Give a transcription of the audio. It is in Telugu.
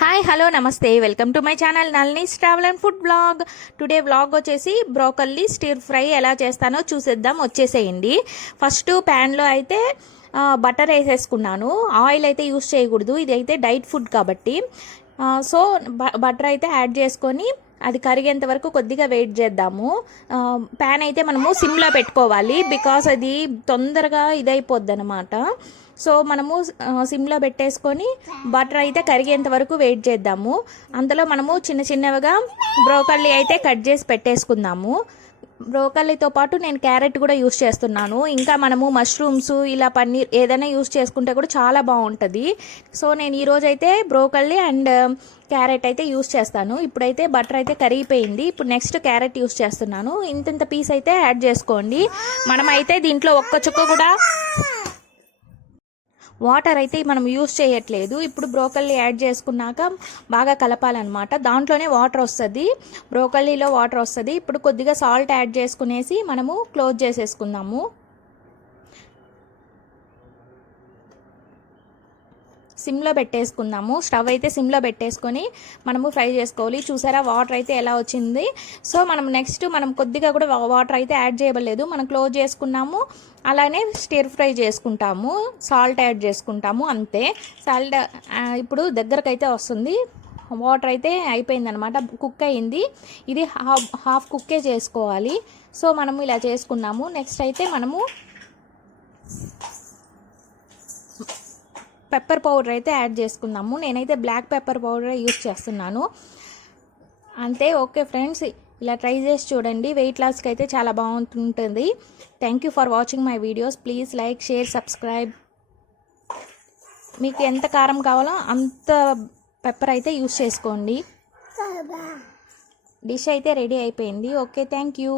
హాయ్ హలో నమస్తే welcome to my channel Nalini's travel and food blog. Today blog వచ్చేసి బ్రోకల్లీ స్టిర్ ఫ్రై ఎలా చేస్తానో చూసేద్దాం, వచ్చేసేయండి. ఫస్ట్ ప్యాన్లో అయితే బటర్ వేసేసుకున్నాను. ఆయిల్ అయితే యూస్ చేయకూడదు, ఇది అయితే డైట్ ఫుడ్ కాబట్టి. సో బటర్ అయితే యాడ్ చేసుకొని అది కరిగేంత వరకు కొద్దిగా వెయిట్ చేద్దాము. ప్యాన్ అయితే మనము సిమ్లో పెట్టుకోవాలి, బికాస్ అది తొందరగా ఇదైపోద్ది అనమాట. సో మనము సిమ్లో పెట్టేసుకొని బటర్ అయితే కరిగేంత వరకు వెయిట్ చేద్దాము. అందులో మనము చిన్న చిన్నవిగా బ్రోకల్లీ అయితే కట్ చేసి పెట్టేసుకుందాము. బ్రోకల్లీతో పాటు నేను క్యారెట్ కూడా యూస్ చేస్తున్నాను. ఇంకా మనము మష్రూమ్స్ ఇలా పన్నీర్ ఏదైనా యూస్ చేసుకుంటే కూడా చాలా బాగుంటుంది. సో నేను ఈరోజు అయితే బ్రోకల్లీ అండ్ క్యారెట్ అయితే యూస్ చేస్తాను. ఇప్పుడైతే బటర్ అయితే కరిగిపోయింది. ఇప్పుడు నెక్స్ట్ క్యారెట్ యూస్ చేస్తున్నాను. ఇంత పీస్ అయితే యాడ్ చేసుకోండి. మనమైతే దీంట్లో ఒక్క చుక్క కూడా వాటర్ అయితే మనం యూస్ చేయట్లేదు. ఇప్పుడు బ్రోకల్లీ యాడ్ చేసుకున్నాక బాగా కలపాలన్నమాట. దాంట్లోనే వాటర్ వస్తుంది, బ్రోకల్లీలో వాటర్ వస్తుంది. ఇప్పుడు కొద్దిగా సాల్ట్ యాడ్ చేసుకునేసి మనము క్లోజ్ చేసేసుకుందాము. సిమ్లో పెట్టేసుకుందాము. స్టవ్ అయితే సిమ్లో పెట్టేసుకొని మనము ఫ్రై చేసుకోవాలి. చూసారా వాటర్ అయితే ఎలా వచ్చింది. సో మనం కొద్దిగా కూడా వాటర్ అయితే యాడ్ చేయలేదు. మనం క్లోజ్ చేసుకున్నాము. అలానే స్టిర్ ఫ్రై చేసుకుంటాము, సాల్ట్ యాడ్ చేసుకుంటాము, అంతే. సాల్ట్ ఇప్పుడు దగ్గరకైతే వస్తుంది. వాటర్ అయితే అయిపోయిందనమాట, కుక్ అయింది. ఇది హాఫ్ కుక్కే చేసుకోవాలి. సో మనము ఇలా చేసుకున్నాము. నెక్స్ట్ అయితే మనము పెప్పర్ పౌడర్ అయితే యాడ్ చేసుకుందాము. నేనైతే బ్లాక్ పెప్పర్ పౌడర్ యూస్ చేస్తున్నాను, అంతే. ఓకే ఫ్రెండ్స్, ఇలా ట్రై చేసి చూడండి. వెయిట్ లాస్కి అయితే చాలా బాగుంటుంది. Thank you for watching my videos. Please like, share, subscribe. మీకు ఎంత కారం కావాలో అంత పెప్పర్ అయితే యూస్ చేసుకోండి. డిష్ అయితే రెడీ అయిపోయింది. Okay, thank you.